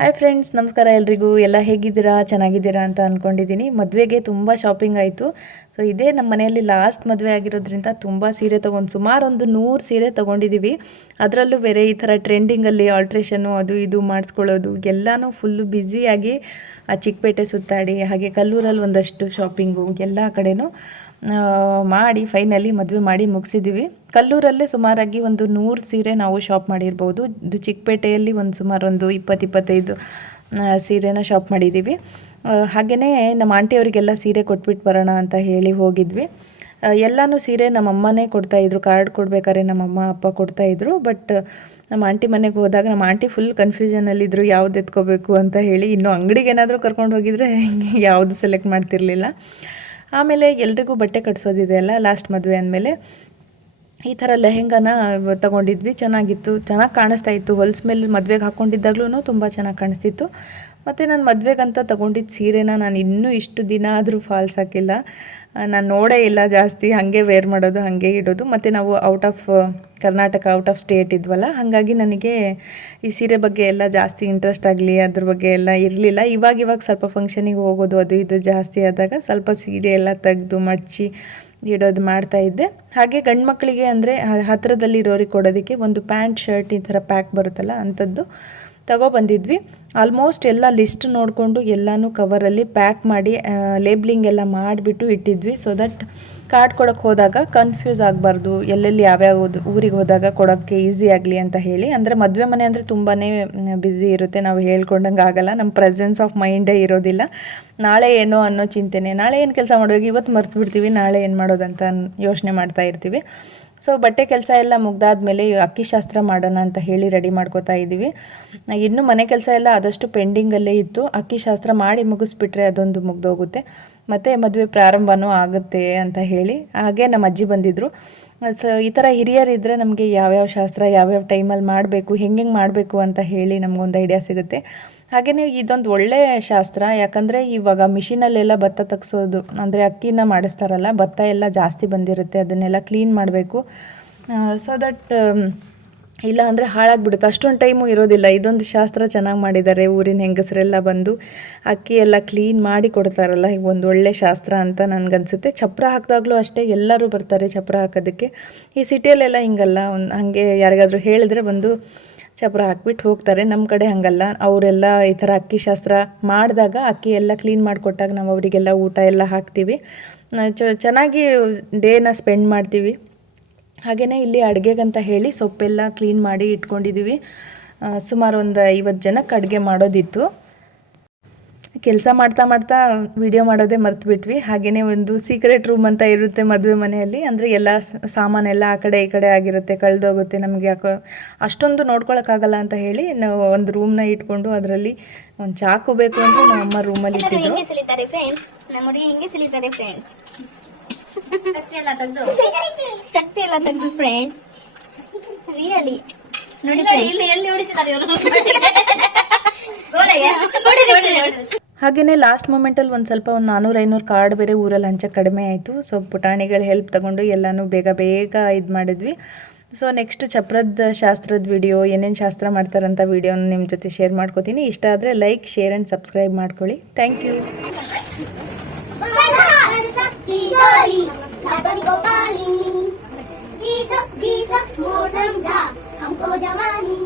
Hi friends, ನಮಸ್ಕಾರ ಎಲ್ರಿಗೂ. ಎಲ್ಲ ಹೇಗಿದ್ದೀರಾ? ಚೆನ್ನಾಗಿದ್ದೀರಾ ಅಂತ ಅಂದ್ಕೊಂಡಿದ್ದೀನಿ. ಮದುವೆಗೆ ತುಂಬ ಶಾಪಿಂಗ್ ಆಯಿತು. ಸೊ ಇದೇ ನಮ್ಮ ಮನೆಯಲ್ಲಿ ಲಾಸ್ಟ್ ಮದುವೆ ಆಗಿರೋದ್ರಿಂದ ತುಂಬ ಸೀರೆ ತೊಗೊಂಡು ಸುಮಾರು ಒಂದು 100 ಸೀರೆ ತೊಗೊಂಡಿದ್ದೀವಿ. ಅದರಲ್ಲೂ ಬೇರೆ ಈ ಥರ ಟ್ರೆಂಡಿಂಗಲ್ಲಿ ಆಲ್ಟ್ರೇಷನ್ನು ಅದು ಇದು ಮಾಡಿಸ್ಕೊಳ್ಳೋದು ಎಲ್ಲನೂ ಫುಲ್ಲು ಬ್ಯುಸಿಯಾಗಿ ಆ ಚಿಕ್ಕಪೇಟೆ ಸುತ್ತಾಡಿ, ಹಾಗೆ ಕಲ್ಲೂರಲ್ಲಿ ಒಂದಷ್ಟು ಶಾಪಿಂಗು ಎಲ್ಲ ಕಡೆನೂ ಮಾಡಿ ಫೈನಲಿ ಮದುವೆ ಮಾಡಿ ಮುಗಿಸಿದ್ದೀವಿ. ಕಲ್ಲೂರಲ್ಲೇ ಸುಮಾರಾಗಿ ಒಂದು 100 ಸೀರೆ ನಾವು ಶಾಪ್ ಮಾಡಿರ್ಬೋದು. ಇದು ಚಿಕ್ಕಪೇಟೆಯಲ್ಲಿ ಒಂದು ಸುಮಾರು ಒಂದು 20-25 ಸೀರೆನ ಶಾಪ್ ಮಾಡಿದ್ದೀವಿ. ಹಾಗೆಯೇ ನಮ್ಮ ಆಂಟಿಯವರಿಗೆಲ್ಲ ಸೀರೆ ಕೊಟ್ಬಿಟ್ಟು ಬರೋಣ ಅಂತ ಹೇಳಿ ಹೋಗಿದ್ವಿ. ಎಲ್ಲನೂ ಸೀರೆ ನಮ್ಮಮ್ಮನೇ ಕೊಡ್ತಾಯಿದ್ರು. ಕಾರ್ಡ್ ಕೊಡ್ಬೇಕಾದ್ರೆ ನಮ್ಮಮ್ಮ ಅಪ್ಪ ಕೊಡ್ತಾಯಿದ್ರು. ಬಟ್ ನಮ್ಮ ಆಂಟಿ ಮನೆಗೆ ಹೋದಾಗ ನಮ್ಮ ಆಂಟಿ ಫುಲ್ ಕನ್ಫ್ಯೂಷನಲ್ಲಿದ್ದರು, ಯಾವ್ದು ಎತ್ಕೋಬೇಕು ಅಂತ ಹೇಳಿ. ಇನ್ನು ಅಂಗಡಿಗೆ ಏನಾದರೂ ಕರ್ಕೊಂಡು ಹೋಗಿದ್ರೆ ಯಾವುದು ಸೆಲೆಕ್ಟ್ ಮಾಡ್ತಿರ್ಲಿಲ್ಲ. ಆಮೇಲೆ ಎಲ್ರಿಗೂ ಬಟ್ಟೆ ಕಟ್ಸೋದಿದೆ ಅಲ್ಲ, ಲಾಸ್ಟ್ ಮದುವೆ ಅಂದಮೇಲೆ ಈ ಥರ ಲೆಹೆಂಗಾನ ತೊಗೊಂಡಿದ್ವಿ. ಚೆನ್ನಾಗಿತ್ತು, ಚೆನ್ನಾಗಿ ಕಾಣಿಸ್ತಾ ಇತ್ತು. ಹೊಲ್ಸ್ ಮೇಲೆ ಮದುವೆಗೆ ಹಾಕ್ಕೊಂಡಿದ್ದಾಗ್ಲೂ ತುಂಬ ಚೆನ್ನಾಗಿ ಕಾಣಿಸ್ತಿತ್ತು. ಮತ್ತು ನಾನು ಮದುವೆಗಂತ ತೊಗೊಂಡಿದ್ದ ಸೀರೆನ ನಾನು ಇನ್ನೂ ಇಷ್ಟು ದಿನ ಆದರೂ ಫಾಲ್ಸ್ ಹಾಕಿಲ್ಲ. ನಾನು ನೋಡೇ ಇಲ್ಲ ಜಾಸ್ತಿ, ಹಾಗೆ ವೇರ್ ಮಾಡೋದು, ಹಾಗೆ ಇಡೋದು. ಮತ್ತು ನಾವು out of Karnataka, out of state ಇದ್ವಲ್ಲ, ಹಾಗಾಗಿ ನನಗೆ ಈ ಸೀರೆ ಬಗ್ಗೆ ಎಲ್ಲ ಜಾಸ್ತಿ ಇಂಟ್ರೆಸ್ಟ್ ಆಗಲಿ ಅದ್ರ ಬಗ್ಗೆ ಎಲ್ಲ ಇರಲಿಲ್ಲ. ಇವಾಗ ಸ್ವಲ್ಪ ಫಂಕ್ಷನಿಗೆ ಹೋಗೋದು ಅದು ಇದು ಜಾಸ್ತಿ ಆದಾಗ ಸ್ವಲ್ಪ ಸೀರೆ ಎಲ್ಲ ತೆಗೆದು ಮಡಚಿ ಇಡೋದು ಮಾಡ್ತಾಯಿದ್ದೆ. ಹಾಗೆ ಗಂಡು ಮಕ್ಕಳಿಗೆ ಅಂದರೆ ಹತ್ತಿರದಲ್ಲಿರೋರಿಗೆ ಕೊಡೋದಕ್ಕೆ ಒಂದು ಪ್ಯಾಂಟ್ ಶರ್ಟ್ ಈ ಥರ ಪ್ಯಾಕ್ ಬರುತ್ತಲ್ಲ, ಅಂಥದ್ದು ತಗೊಬಂದಿದ್ವಿ. ಆಲ್ಮೋಸ್ಟ್ ಎಲ್ಲ ಲಿಸ್ಟ್ ನೋಡಿಕೊಂಡು ಎಲ್ಲನೂ ಕವರಲ್ಲಿ ಪ್ಯಾಕ್ ಮಾಡಿ ಲೇಬ್ಲಿಂಗ್ ಎಲ್ಲ ಮಾಡಿಬಿಟ್ಟು ಇಟ್ಟಿದ್ವಿ. ಸೊ ದಟ್ ಕಾರ್ಡ್ ಕೊಡೋಕ್ಕೆ ಹೋದಾಗ ಕನ್ಫ್ಯೂಸ್ ಆಗಬಾರ್ದು, ಎಲ್ಲೆಲ್ಲಿ ಯಾವ್ಯಾವ ಊರಿಗೆ ಹೋದಾಗ ಕೊಡೋಕ್ಕೆ ಈಸಿ ಆಗಲಿ ಅಂತ ಹೇಳಿ. ಅಂದರೆ ಮದುವೆ ಮನೆ ಅಂದರೆ ತುಂಬಾ ಬ್ಯುಸಿ ಇರುತ್ತೆ, ನಾವು ಹೇಳ್ಕೊಂಡಂಗೆ ಆಗಲ್ಲ, ನಮ್ಮ ಪ್ರೆಸೆನ್ಸ್ ಆಫ್ ಮೈಂಡೇ ಇರೋದಿಲ್ಲ. ನಾಳೆ ಏನೋ ಅನ್ನೋ ಚಿಂತೆನೆ, ನಾಳೆ ಏನು ಕೆಲಸ ಮಾಡಬೇಕು, ಇವತ್ತು ಮರ್ತು ಬಿಡ್ತೀವಿ, ನಾಳೆ ಏನು ಮಾಡೋದಂತ ಯೋಚನೆ ಮಾಡ್ತಾ ಇರ್ತೀವಿ. ಸೊ ಬಟ್ಟೆ ಕೆಲಸ ಎಲ್ಲ ಮುಗ್ದಾದ್ಮೇಲೆ ಅಕ್ಕಿ ಶಾಸ್ತ್ರ ಮಾಡೋಣ ಅಂತ ಹೇಳಿ ರೆಡಿ ಮಾಡ್ಕೋತಾ ಇದ್ದೀವಿ. ಇನ್ನೂ ಮನೆ ಕೆಲಸ ಎಲ್ಲ ಆದಷ್ಟು ಪೆಂಡಿಂಗಲ್ಲೇ ಇತ್ತು. ಅಕ್ಕಿ ಶಾಸ್ತ್ರ ಮಾಡಿ ಮುಗಿಸ್ಬಿಟ್ರೆ ಅದೊಂದು ಮುಗ್ದೋಗುತ್ತೆ, ಮತ್ತು ಮದುವೆ ಪ್ರಾರಂಭವೂ ಆಗುತ್ತೆ ಅಂತ ಹೇಳಿ. ಹಾಗೆ ನಮ್ಮ ಅಜ್ಜಿ ಬಂದಿದ್ದರು. ಸೊ ಈ ಥರ ಹಿರಿಯರಿದ್ದರೆ ನಮಗೆ ಯಾವ್ಯಾವ ಶಾಸ್ತ್ರ ಯಾವ್ಯಾವ ಟೈಮಲ್ಲಿ ಮಾಡಬೇಕು, ಹೆಂಗೆ ಮಾಡಬೇಕು ಅಂತ ಹೇಳಿ ನಮಗೊಂದು ಐಡಿಯಾ ಸಿಗುತ್ತೆ. ಹಾಗೆಯೇ ಇದೊಂದು ಒಳ್ಳೆಯ ಶಾಸ್ತ್ರ, ಯಾಕಂದರೆ ಇವಾಗ ಮಿಷಿನಲ್ಲೆಲ್ಲ ಭತ್ತ ತೆಗ್ಸೋದು, ಅಂದರೆ ಅಕ್ಕಿನ ಮಾಡಿಸ್ತಾರಲ್ಲ, ಭತ್ತ ಎಲ್ಲ ಜಾಸ್ತಿ ಬಂದಿರುತ್ತೆ, ಅದನ್ನೆಲ್ಲ ಕ್ಲೀನ್ ಮಾಡಬೇಕು. ಸೊ ದಟ್ ಇಲ್ಲ ಅಂದರೆ ಹಾಳಾಗಿಬಿಡುತ್ತೆ, ಅಷ್ಟೊಂದು ಟೈಮು ಇರೋದಿಲ್ಲ. ಇದೊಂದು ಶಾಸ್ತ್ರ ಚೆನ್ನಾಗಿ ಮಾಡಿದ್ದಾರೆ. ಊರಿನ ಹೆಂಗಸರೆಲ್ಲ ಬಂದು ಅಕ್ಕಿ ಎಲ್ಲ ಕ್ಲೀನ್ ಮಾಡಿ ಕೊಡ್ತಾರಲ್ಲ, ಈಗ ಒಂದು ಒಳ್ಳೆ ಶಾಸ್ತ್ರ ಅಂತ ನನಗನ್ಸುತ್ತೆ. ಚಪ್ರ ಹಾಕಿದಾಗಲೂ ಅಷ್ಟೇ, ಎಲ್ಲರೂ ಬರ್ತಾರೆ ಚಪ್ರ ಹಾಕೋದಕ್ಕೆ. ಈ ಸಿಟಿಯಲ್ಲೆಲ್ಲ ಹಿಂಗಲ್ಲ, ಹಾಗೆ ಯಾರಿಗಾದರೂ ಹೇಳಿದ್ರೆ ಬಂದು ಚಪ್ರ ಹಾಕ್ಬಿಟ್ಟು ಹೋಗ್ತಾರೆ. ನಮ್ಮ ಕಡೆ ಹಾಗಲ್ಲ, ಅವರೆಲ್ಲ ಈ ಥರ ಅಕ್ಕಿ ಶಾಸ್ತ್ರ ಮಾಡಿದಾಗ ಅಕ್ಕಿ ಎಲ್ಲ ಕ್ಲೀನ್ ಮಾಡಿಕೊಟ್ಟಾಗ ನಾವು ಅವರಿಗೆಲ್ಲ ಊಟ ಎಲ್ಲ ಹಾಕ್ತೀವಿ. ಚೆನ್ನಾಗಿ ಡೇನ ಸ್ಪೆಂಡ್ ಮಾಡ್ತೀವಿ. ಹಾಗೆಯೇ ಇಲ್ಲಿ ಅಡುಗೆಗಂತ ಹೇಳಿ ಸೊಪ್ಪೆಲ್ಲ ಕ್ಲೀನ್ ಮಾಡಿ ಇಟ್ಕೊಂಡಿದ್ದೀವಿ. ಸುಮಾರು ಒಂದು 50 ಜನಕ್ಕೆ ಅಡುಗೆ ಮಾಡೋದಿತ್ತು. ಕೆಲಸ ಮಾಡ್ತಾ ವಿಡಿಯೋ ಮಾಡೋದೇ ಮರ್ತುಬಿಟ್ವಿ. ಹಾಗೆಯೇ ಒಂದು ಸೀಕ್ರೆಟ್ ರೂಮ್ ಅಂತ ಇರುತ್ತೆ ಮದುವೆ ಮನೆಯಲ್ಲಿ, ಅಂದರೆ ಎಲ್ಲ ಸಾಮಾನೆಲ್ಲ ಆ ಕಡೆ ಈ ಕಡೆ ಆಗಿರುತ್ತೆ, ಕಳೆದೋಗುತ್ತೆ. ನಮಗೆ ಯಾಕೋ ಅಷ್ಟೊಂದು ನೋಡ್ಕೊಳಕ್ಕಾಗಲ್ಲ ಅಂತ ಹೇಳಿ ನಾವು ಒಂದು ರೂಮ್ನ ಇಟ್ಕೊಂಡು ಅದರಲ್ಲಿ ಒಂದು ಚಾಕು ಬೇಕು ಅಂದರೆ ನಮ್ಮಮ್ಮ ರೂಮಲ್ಲಿ ಇಟ್ಟಿದ್ರು. ಶಕ್ತಿ ಎಲ್ಲ ತೆಗೆದು ಫ್ರೆಂಡ್ಸ್, ರಿಯಲಿ ನೋಡಿ ಎಲ್ಲಿ ಹೊಡಿತಾರೆ ಹಾಗೆಯೇ ಲಾಸ್ಟ್ ಮೂಮೆಂಟಲ್ಲಿ ಒಂದು ಸ್ವಲ್ಪ ಒಂದು 400-500 ಕಾರ್ಡ್ ಬೇರೆ ಊರಲ್ಲಿ ಹಂಚಕ್ಕೆ ಕಡಿಮೆ ಆಯಿತು. ಸೊ ಪುಟಾಣಿಗಳ ಹೆಲ್ಪ್ ತೊಗೊಂಡು ಎಲ್ಲನೂ ಬೇಗ ಇದು ಮಾಡಿದ್ವಿ. ಸೊ ನೆಕ್ಸ್ಟ್ ಚಪ್ರದ ಶಾಸ್ತ್ರದ ವಿಡಿಯೋ, ಏನೇನು ಶಾಸ್ತ್ರ ಮಾಡ್ತಾರಂತ ವಿಡಿಯೋನ ನಿಮ್ಮ ಜೊತೆ ಶೇರ್ ಮಾಡ್ಕೋತೀನಿ. ಇಷ್ಟ ಆದರೆ ಲೈಕ್, ಶೇರ್ ಆ್ಯಂಡ್ ಸಬ್ಸ್ಕ್ರೈಬ್ ಮಾಡ್ಕೊಳ್ಳಿ. Thank you. जी सब वो समझा हमको जवानी।